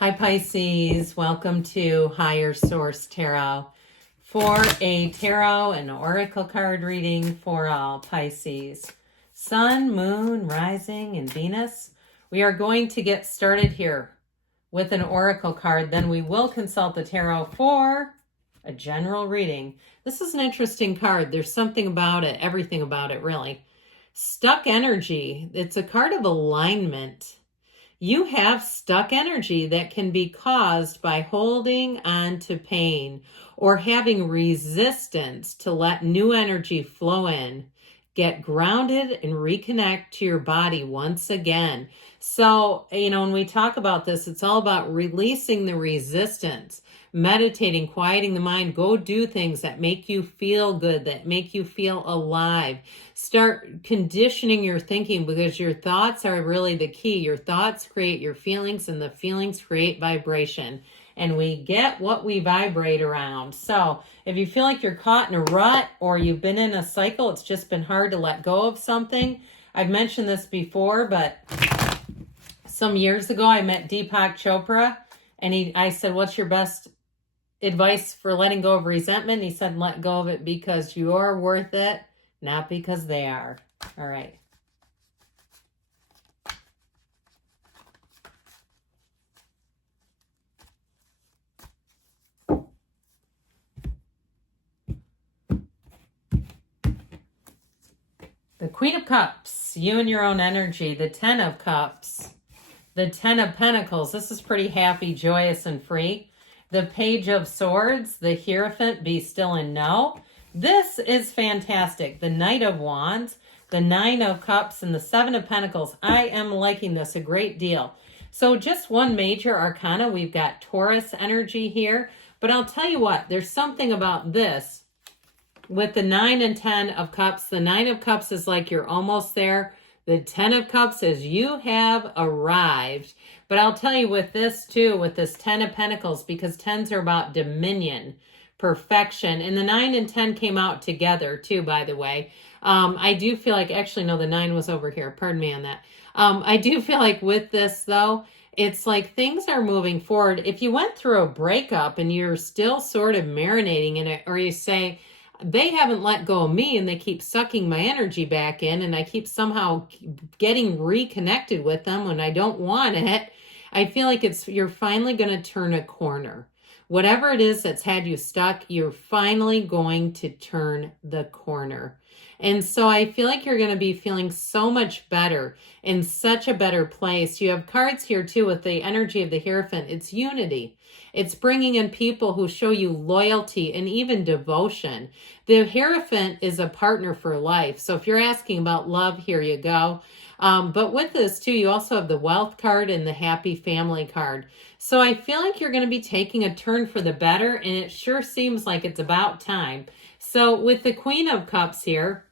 Hi Pisces, welcome to Higher Source Tarot for a tarot and oracle card reading for all Pisces. Sun, Moon, Rising, and Venus. We are going to get started here with an oracle card, then we will consult the tarot for a general reading. This is an interesting card. There's something about it, everything about it really. Stuck energy. It's a card of alignment. You have stuck energy that can be caused by holding on to pain or having resistance to let new energy flow in. Get grounded and reconnect to your body once again. So, when we talk about this, it's all about releasing the resistance, meditating, quieting the mind. Go do things that make you feel good, that make you feel alive. Start conditioning your thinking, because your thoughts are really the key. Your thoughts create your feelings, and the feelings create vibration. And we get what we vibrate around. So if you feel like you're caught in a rut or you've been in a cycle, it's just been hard to let go of something. I've mentioned this before, but some years ago I met Deepak Chopra, and I said, what's your best advice for letting go of resentment? He said, let go of it because you're worth it, not because they are. All right. The Queen of Cups, you and your own energy. The Ten of Cups, the Ten of Pentacles. This is pretty happy, joyous, and free. The Page of Swords, the Hierophant, be still and know. This is fantastic. The Knight of Wands, the Nine of Cups, and the Seven of Pentacles. I am liking this a great deal. So just one major arcana. We've got Taurus energy here. But I'll tell you what, there's something about this. With the 9 and 10 of Cups, the 9 of Cups is like you're almost there. The 10 of Cups is you have arrived. But I'll tell you with this too, with this 10 of Pentacles, because 10s are about dominion, perfection. And the 9 and 10 came out together too, by the way. I do feel like, actually, no, the 9 was over here. Pardon me on that. I do feel like with this, though, it's like things are moving forward. If you went through a breakup and you're still sort of marinating in it, or you say, they haven't let go of me and they keep sucking my energy back in, and I keep somehow getting reconnected with them when I don't want it, I feel like you're finally going to turn a corner. Whatever it is that's had you stuck, you're finally going to turn the corner. And so I feel like you're going to be feeling so much better, in such a better place. You have cards here too with the energy of the Hierophant. It's unity. It's bringing in people who show you loyalty and even devotion. The Hierophant is a partner for life. So if you're asking about love, here you go. But with this too, you also have the Wealth card and the Happy Family card. So I feel like you're going to be taking a turn for the better, and it sure seems like it's about time. So with the Queen of Cups here,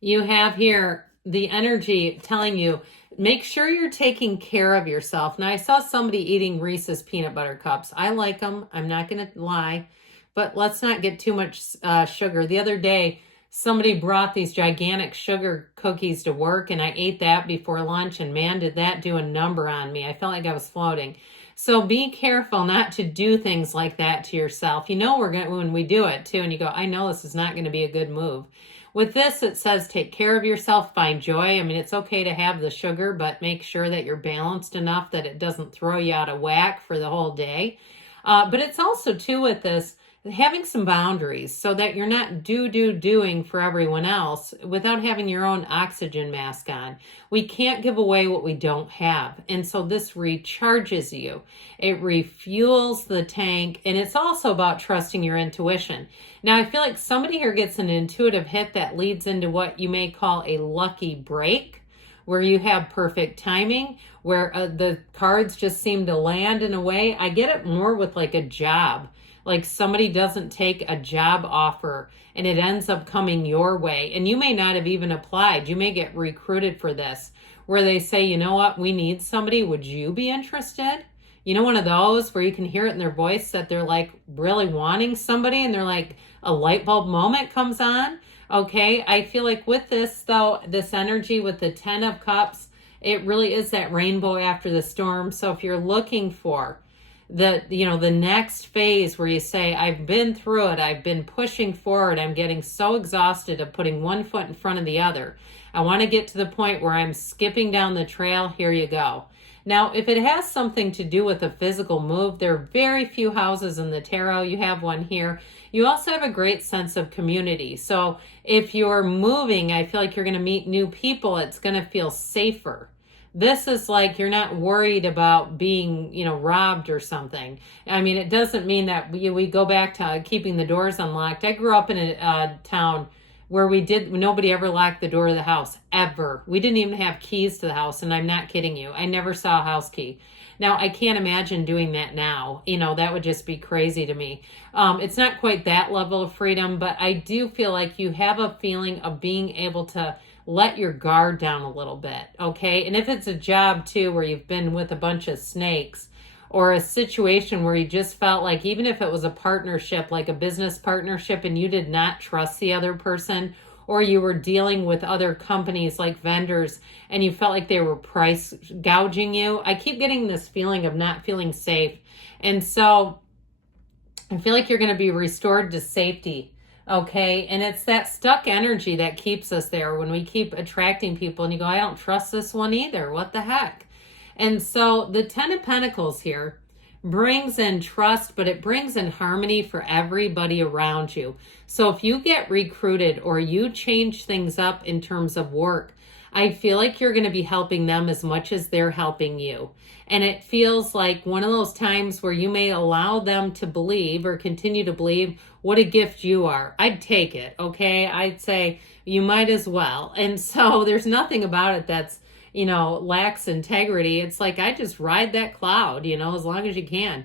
you have here the energy telling you, make sure you're taking care of yourself. Now, I saw somebody eating Reese's peanut butter cups. I like them. I'm not going to lie, but let's not get too much sugar. The other day, somebody brought these gigantic sugar cookies to work, and I ate that before lunch, and man, did that do a number on me. I felt like I was floating. So be careful not to do things like that to yourself. When we do it too, and you go, I know this is not going to be a good move. With this, it says take care of yourself, find joy. I mean, it's okay to have the sugar, but make sure that you're balanced enough that it doesn't throw you out of whack for the whole day. But it's also, too, with this, having some boundaries so that you're not doing for everyone else without having your own oxygen mask on. We can't give away what we don't have. And so this recharges you. It refuels the tank. And it's also about trusting your intuition. Now, I feel like somebody here gets an intuitive hit that leads into what you may call a lucky break, where you have perfect timing, where the cards just seem to land in a way. I get it more with like a job. Like somebody doesn't take a job offer and it ends up coming your way. And you may not have even applied. You may get recruited for this, where they say, you know what, we need somebody. Would you be interested? You know, one of those where you can hear it in their voice that they're like really wanting somebody, and they're like a light bulb moment comes on. Okay, I feel like with this though, this energy with the 10 of Cups It really is that rainbow after the storm. So if you're looking for the next phase where you say, I've been through it, I've been pushing forward, I'm getting so exhausted of putting one foot in front of the other, I want to get to the point where I'm skipping down the trail, here you go. Now, if it has something to do with a physical move, there are very few houses in the tarot. You have one here. You also have a great sense of community. So if you're moving, I feel like you're going to meet new people. It's going to feel safer. This is like you're not worried about being, robbed or something. I mean, it doesn't mean that we go back to keeping the doors unlocked. I grew up in a town where nobody ever locked the door of the house, ever. We didn't even have keys to the house, and I'm not kidding you. I never saw a house key. Now, I can't imagine doing that now. That would just be crazy to me. It's not quite that level of freedom, but I do feel like you have a feeling of being able to let your guard down a little bit, okay? And if it's a job, too, where you've been with a bunch of snakes, or a situation where you just felt like, even if it was a partnership, like a business partnership, and you did not trust the other person, or you were dealing with other companies like vendors and you felt like they were price gouging you, I keep getting this feeling of not feeling safe. And so I feel like you're going to be restored to safety. Okay. And it's that stuck energy that keeps us there when we keep attracting people and you go, I don't trust this one either. What the heck? And so the Ten of Pentacles here brings in trust, but it brings in harmony for everybody around you. So if you get recruited or you change things up in terms of work, I feel like you're going to be helping them as much as they're helping you. And it feels like one of those times where you may allow them to believe or continue to believe what a gift you are. I'd take it, okay? I'd say you might as well. And so there's nothing about it that's lacks integrity. It's like, I just ride that cloud, as long as you can,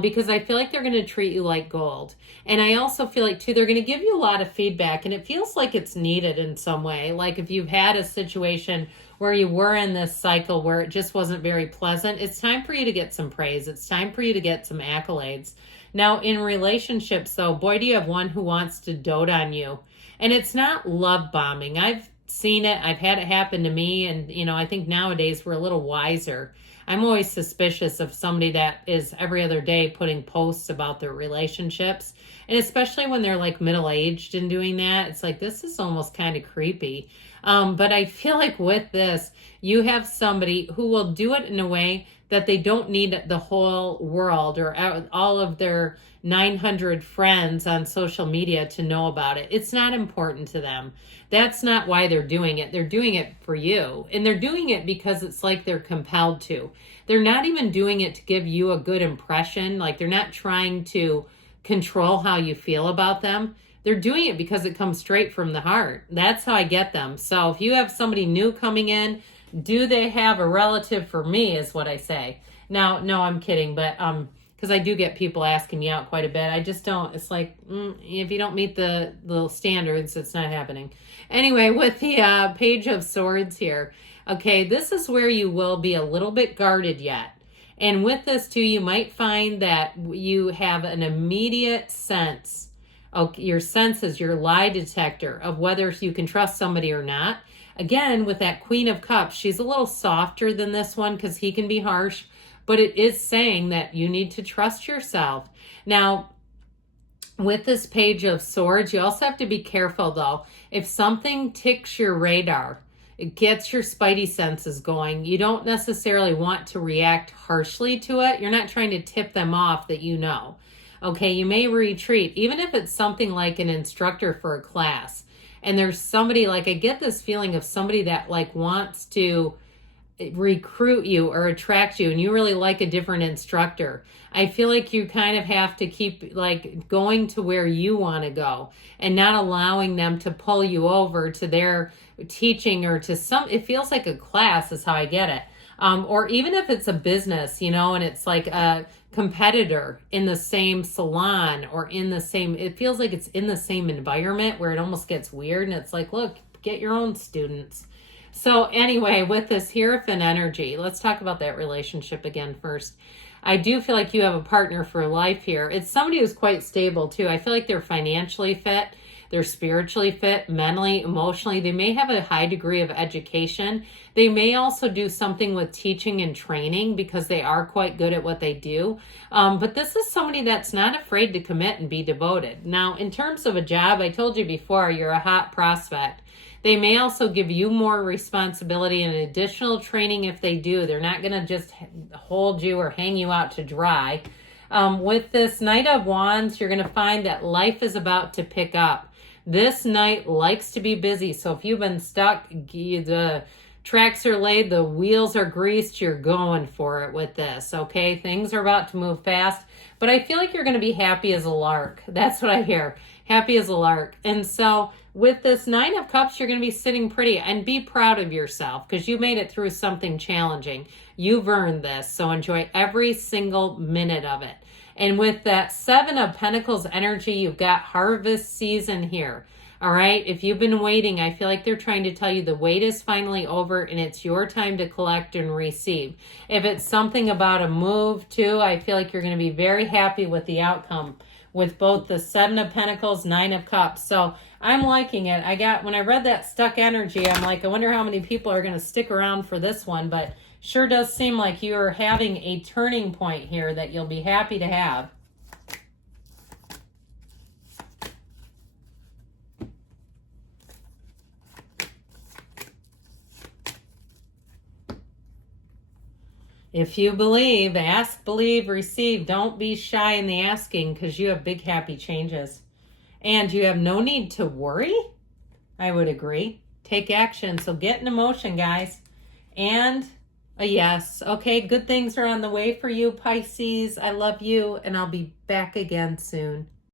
because I feel like they're going to treat you like gold. And I also feel like, too, they're going to give you a lot of feedback, and it feels like it's needed in some way. Like if you've had a situation where you were in this cycle where it just wasn't very pleasant, it's time for you to get some praise. It's time for you to get some accolades. Now, in relationships, though, boy, do you have one who wants to dote on you. And it's not love bombing. I've seen it. I've had it happen to me. And, I think nowadays we're a little wiser. I'm always suspicious of somebody that is every other day putting posts about their relationships. And especially when they're like middle-aged and doing that, it's like, this is almost kind of creepy. But I feel like with this, you have somebody who will do it in a way that they don't need the whole world or all of their 900 friends on social media to know about it. It's not important to them. That's not why they're doing it. They're doing it for you. And they're doing it because it's like they're compelled to. They're not even doing it to give you a good impression. Like they're not trying to control how you feel about them. They're doing it because it comes straight from the heart. That's how I get them. So if you have somebody new coming in, do they have a relative for me is what I say. Now, no, I'm kidding. But because I do get people asking me out quite a bit. I just don't, it's like, if you don't meet the little standards, it's not happening. Anyway, with the Page of Swords here, okay, this is where you will be a little bit guarded yet. And with this too, you might find that you have an immediate sense, your senses, your lie detector of whether you can trust somebody or not. Again, with that Queen of Cups, she's a little softer than this one because he can be harsh. But it is saying that you need to trust yourself. Now, with this Page of Swords, you also have to be careful, though. If something ticks your radar, it gets your spidey senses going, you don't necessarily want to react harshly to it. You're not trying to tip them off that you know. Okay, you may retreat, even if it's something like an instructor for a class. And there's somebody, like I get this feeling of somebody that like wants to recruit you or attract you and you really like a different instructor. I feel like you kind of have to keep like going to where you want to go and not allowing them to pull you over to their teaching or to it feels like a class is how I get it. Or even if it's a business, and it's like a competitor in the same salon or it feels like it's in the same environment where it almost gets weird and it's like, look, get your own students. So anyway, with this Hierophant energy, let's talk about that relationship again first. I do feel like you have a partner for life here. It's somebody who's quite stable too. I feel like they're financially fit. They're spiritually fit, mentally, emotionally. They may have a high degree of education. They may also do something with teaching and training because they are quite good at what they do. But this is somebody that's not afraid to commit and be devoted. Now, in terms of a job, I told you before, you're a hot prospect. They may also give you more responsibility and additional training if they do. They're not going to just hold you or hang you out to dry. With this Knight of Wands, you're going to find that life is about to pick up. This Knight likes to be busy. So if you've been stuck, the tracks are laid, the wheels are greased, you're going for it with this, okay? Things are about to move fast. But I feel like you're going to be happy as a lark. That's what I hear. Happy as a lark. And so with this Nine of Cups, you're going to be sitting pretty and be proud of yourself because you made it through something challenging. You've earned this. So enjoy every single minute of it. And with that Seven of Pentacles energy, you've got harvest season here. All right. If you've been waiting, I feel like they're trying to tell you the wait is finally over and it's your time to collect and receive. If it's something about a move too, I feel like you're going to be very happy with the outcome with both the Seven of Pentacles, Nine of Cups. So I'm liking it. When I read that stuck energy, I'm like, I wonder how many people are going to stick around for this one, but sure does seem like you're having a turning point here that you'll be happy to have. If you believe, ask, believe, receive. Don't be shy in the asking because you have big, happy changes. And you have no need to worry. I would agree. Take action. So get in motion, guys. And a yes. Okay, good things are on the way for you, Pisces. I love you, and I'll be back again soon.